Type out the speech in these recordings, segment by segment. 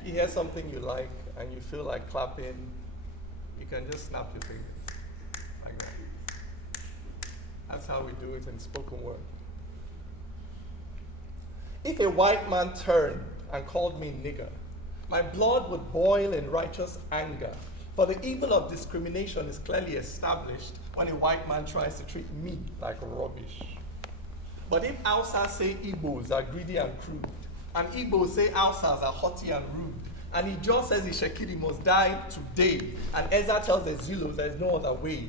If you hear something you like and you feel like clapping, you can just snap your fingers like that. That's how we do it in spoken word. If a white man turned and called me nigger, my blood would boil in righteous anger, for the evil of discrimination is clearly established when a white man tries to treat me like rubbish. But if Hausas say Igbos are greedy and crude, and Igbos say Hausas are haughty and rude, and Ijaw says Ishekiri must die today, and Ezra tells the Zulus there is no other way,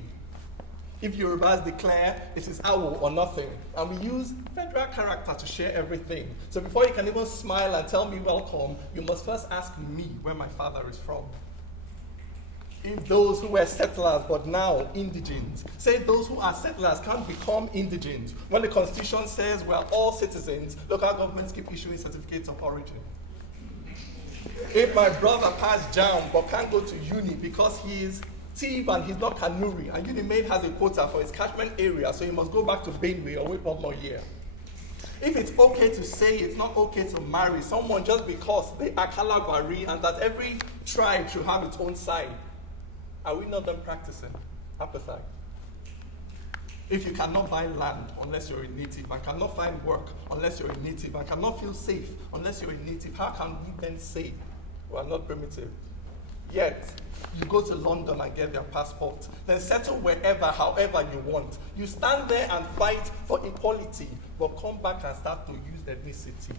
if Yorubas declare it is Awo or nothing, and we use federal character to share everything. So before you can even smile and tell me welcome, you must first ask me where my father is from. If those who were settlers but now indigents say those who are settlers can't become indigents, when the Constitution says we're all citizens, local governments keep issuing certificates of origin. If my brother passed JAM but can't go to uni because he's thief and he's not Kanuri, and Unimate has a quota for his catchment area, so he must go back to Benway or wait one more year. If it's okay to say it's not okay to marry someone just because they are Kalabari and that every tribe should have its own side, are we not done practicing apathy? If you cannot buy land unless you're a native, and cannot find work unless you're a native, and cannot feel safe unless you're a native, how can we then say we are not primitive? Yet, you go to London and get your passport, then settle wherever, however you want. You stand there and fight for equality, but come back and start to use ethnicity.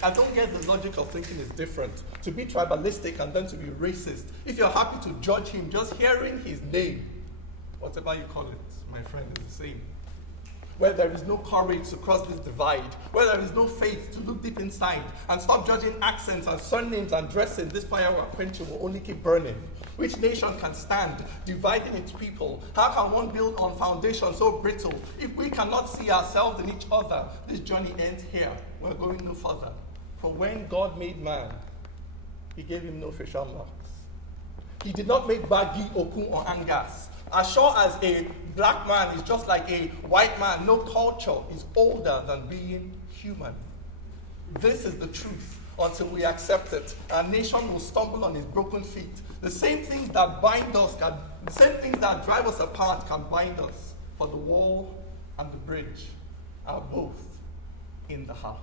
I don't get the logic of thinking is different. To be tribalistic and then to be racist. If you're happy to judge him, just hearing his name, whatever you call it, my friend, is the same. Where there is no courage to cross this divide, where there is no faith to look deep inside and stop judging accents and surnames and dressing, this fire we're quenching will only keep burning. Which nation can stand dividing its people? How can one build on foundation so brittle? If we cannot see ourselves in each other, this journey ends here. We're going no further. For when God made man, he gave him no facial marks. He did not make Bagi, Okun, or Angas. As sure as a black man is just like a white man, no culture is older than being human. This is the truth until we accept it. Our nation will stumble on its broken feet. The same things that bind us, the same things that drive us apart can bind us. For the wall and the bridge are both in the heart.